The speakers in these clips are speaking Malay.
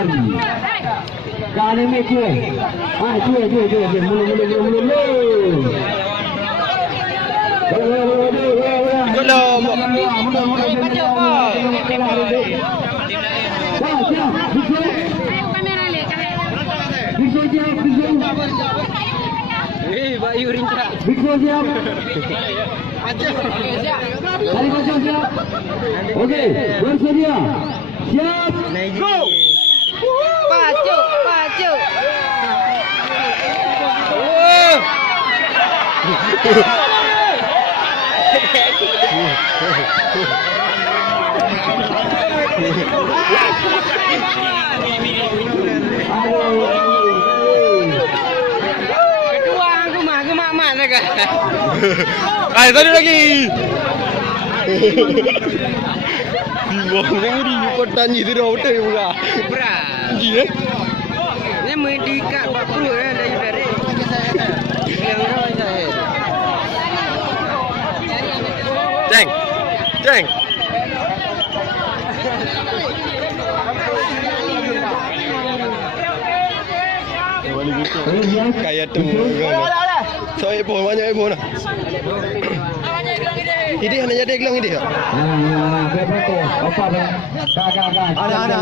lagi. Kali ni cuy. Cuy. Mula. Tolong. Bayu rinca. Biksu siap. Hari macam siap. Okey, bersedia. Siap. Go. Pacu. Ay, tadi lagi. Bingung yang ni kotan ni tu dah hotel juga. Berat. Gila. Ni mendikat bakru dari dari. Yang orang saya. Ceng. Kayak tu. So iPhone banyak iPhone lah. Ini hanya jadi gelang ini tak? Betul. Apa dah? Kak. Ada.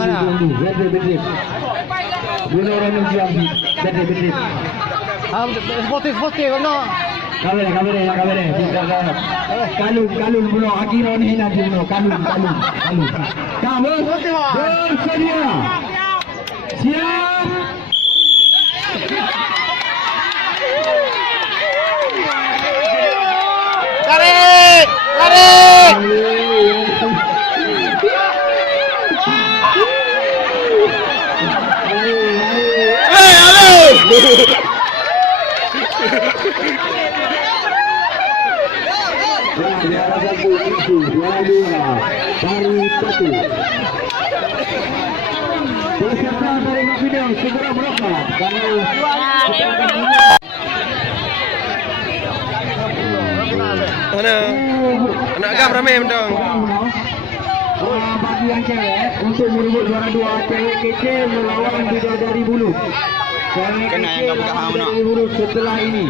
Betul. Dulu orang ni jual betul. Sportif no. Kamera. Kalun bunuh akhirnya ni nak bunuh kalun. Kamu bersedia. Siap. Lari. Peserta dari video segera berangkat. Mana? Anak gam ramai mentang. Bagi yang cewek untuk merebut juara 2, cewek kecil melawan Bidadari Bulu. Kena yang kamu kaham nak. Setelah ini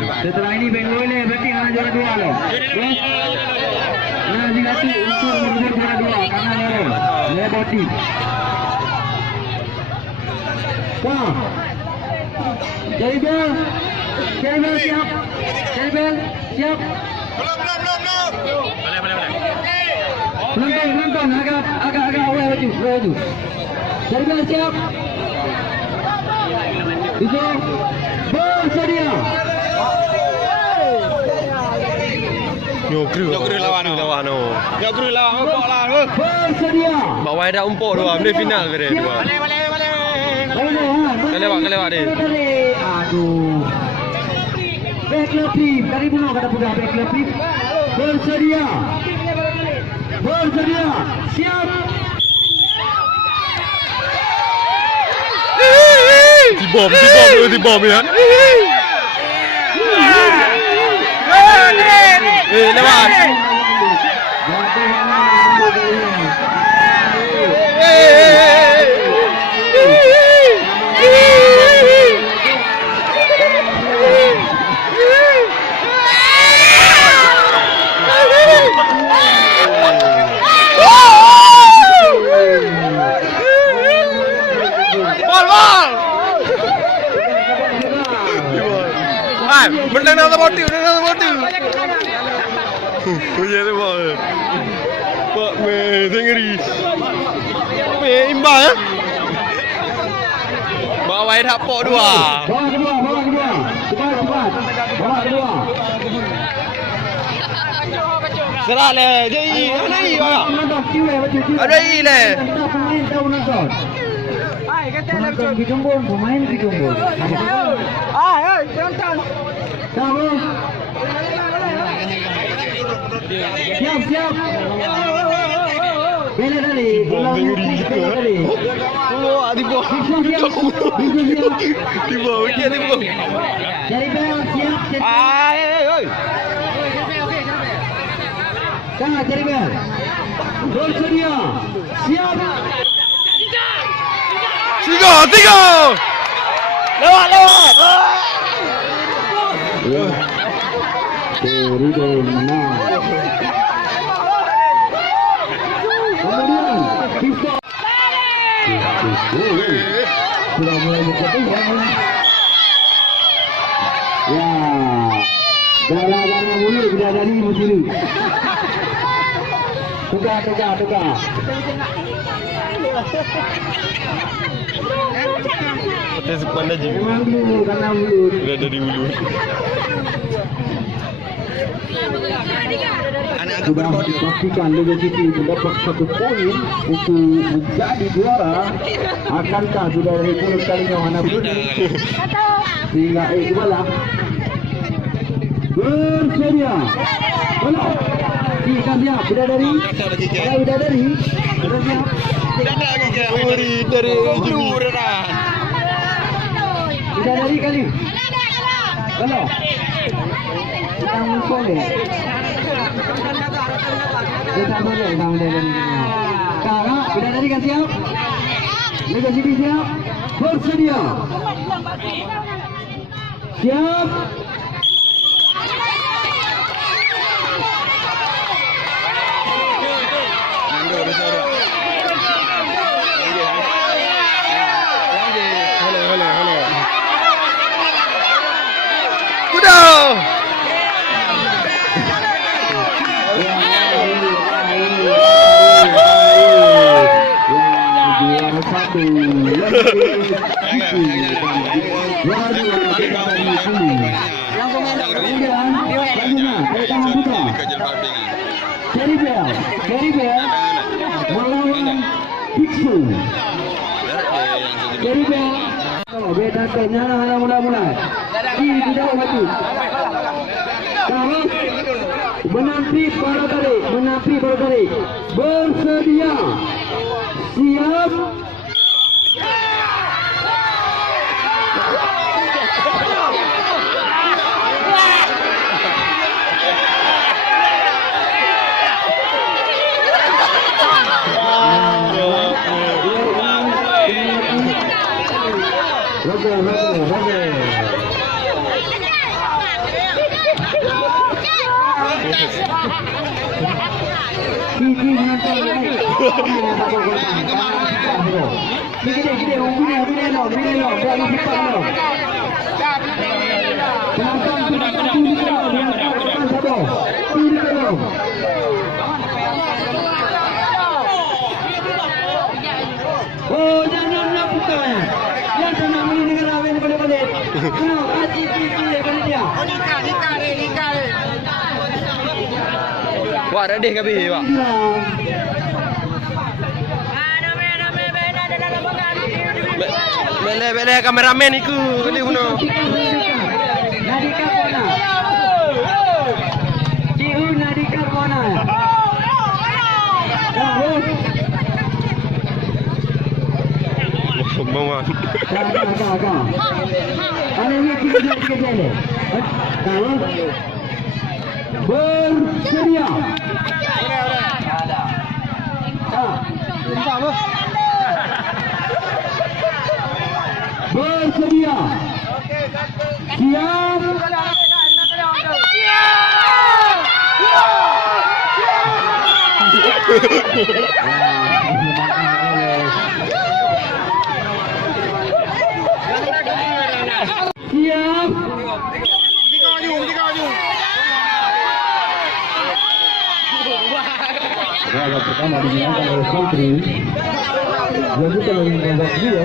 Bengal ni berarti hanya juara 2 loh. Nah, jika tu untuk merebut juara 2 karena lebati. Wah. Jadi bel siap. Siap. Belum. Penonton agak awal baju. Jadi bel siap. Bisa bersedia. Nyokru lawan. Kok lah. Bersedia. Bawa dah umpuk tu ah, final ke dia. Kelewat dia. Aduh. Back lebih. Dari bunuh kata budak back lebih. Bersedia. Siap. Di bom ya. Lewat. Menang dalam motif. Punya tu bol. Pak me tengeri. Me imbang ya. Bawa air hapok dua. Bawa kedua. Cepat. Bawa kedua. Serah le. Jadi mana i bang? Ada i le. Penonton pemain di Jombor. Penonton. Kamu. Siap. Bela tadi. Bela tadi. Oh, di bawah. Di bawah. Jadi bel siap. Jadi bel. Bersedia. Siap. Tiga. Lewat. Ridho menang. Kemudian Pistol sudah mulai berkembang. Ya, gala-gala mulu sudah dari sini. Tukar. Petis pandai je. Memang dulu karena mulu. Sudah dari hulu. Sudah dipastikan Liga City mendapat 1 poin untuk menjadi juara. Akankah sudah dari 10 kalinya mana pun sehingga ibalah bersedia. Bola kita siap bidadari. Bidadari. Sudah siap. Dari hulu dah. Bidadari kali. Bola. Kita boleh. Kita boleh Kakak, bidadari kan siap? Liga City siap? Bersedia. Siap. Cherry Bell melawan Biksu. Cherry Bell beda kenyana mula-mula. Ini tidak maju. Kalau menanti para tarik. Bersedia. Siap. Oh, jangan lakukan. Yang senang ini dengan awin balik-balik. Kenal, aji balik dia. Nikah. Wah, dah deh kami, Pak. Bele kameramen iku kali uno. Nadika Pona. Ciu Nadika Pona. Bawa. Kakak. Ada ni tiga jele. Kalau bersedia. Bersedia. Siap. Siap. Gol pertama dimenangkan oleh Santri. Lanjutkan oleh Mbak Dio.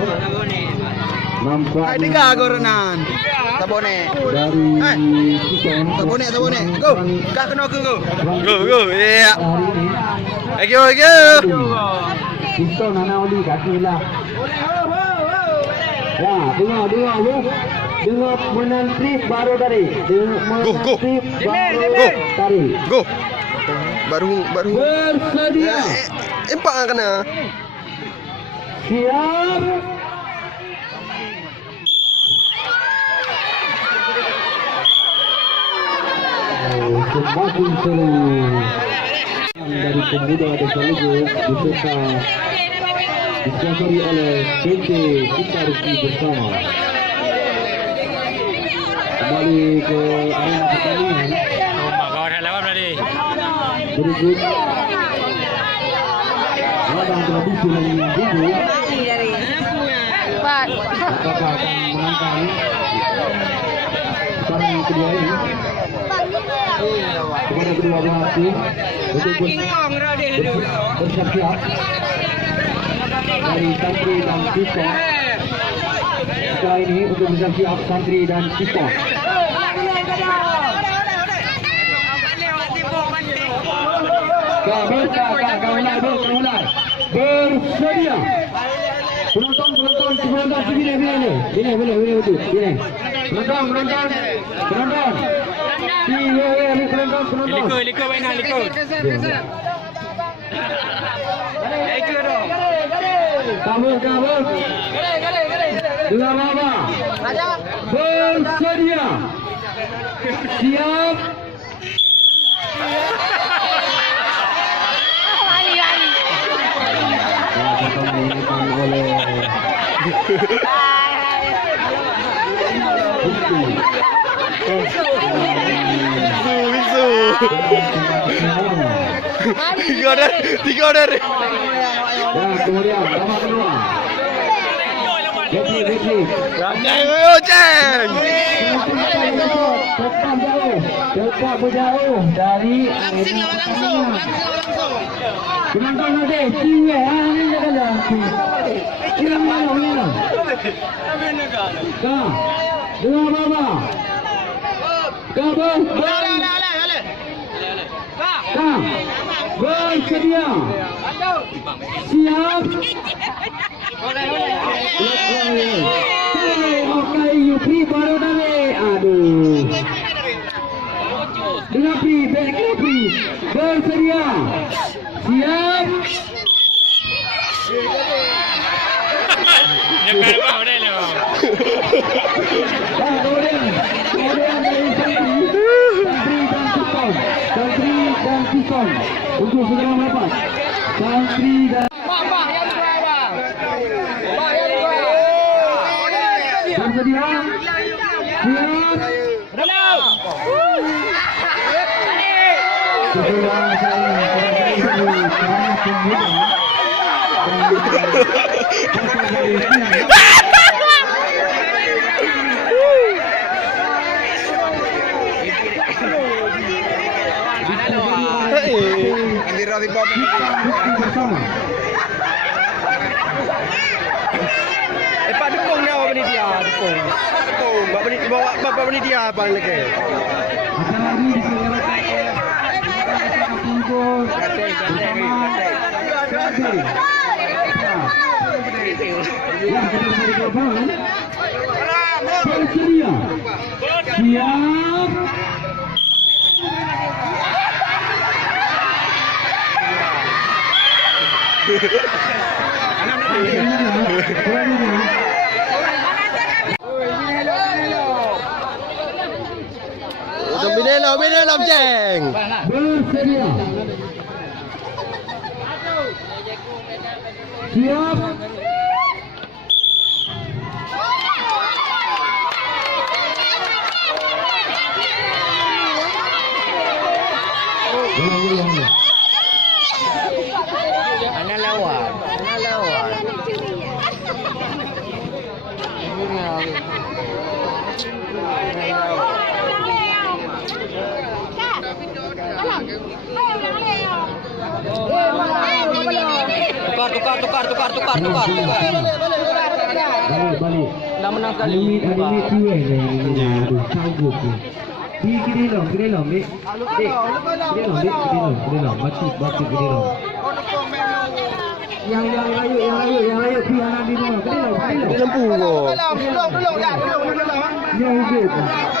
Nampak Tiga gorenan. Tabone. dari Kison. Tabone. Go. Kak kena go. Go. Iya. Hari ini Go. Kison anak oli kakilah. Ya, dengar menanti baru tarik. Menanti baru tarik. Go. Baru. Bersedia. Empat kena. Siap. Semakin seru dari pemuda ada selalu diserta disponsori oleh PT Kita Rizki Bersama. Kembali ke arena pertandingan. Kau dah lewat tadi. Berikut ladang tradisi yang dulu apakah akan menangkan pertandingan kedua ini kepada kedua belah tim untuk bersiap-siap dari Santri dan Pistol. Setelah ini untuk bersiap-siap Santri dan Pistol. Kau mulai bersedia. Penonton sini betul. Penonton. Liko mainan liko. Kabur. Dua lama. Bersedia. Siap. Oleh Bisu. Tiga dari. ya, kemudian lama kedua. Betty. Ceng. Tetap berjauh dari langsung. Penonton nanti, ciwe, ini adalah kira mana? Kah, dua baba. Kabel. Kah, bersedia. Siap. Oke, Yupi baru dari. Aduh. Dengan Pri, bersedia. Siap. Jangan kau dah lewat. Kemudian dari Santri dan Pistol untuk segera merapat. Santri dan bersedia. Siap. Setelah Pak dukung ni awak penitia, dukung. Bapak penitia apa lagi? acara ini diselenggarakan yang kita beri korban. Bersedia. Siap. Binelom ceng. Bersedia. Siap. Ana lawan. Tukar. Balik. Dah menang sekali. Ini ciwe ni. Aduh, sanggup ni. Kiri long, Kiri long. Batu kiri long. Yang layu. Kiri long. Di lempu kau. Yang hujung.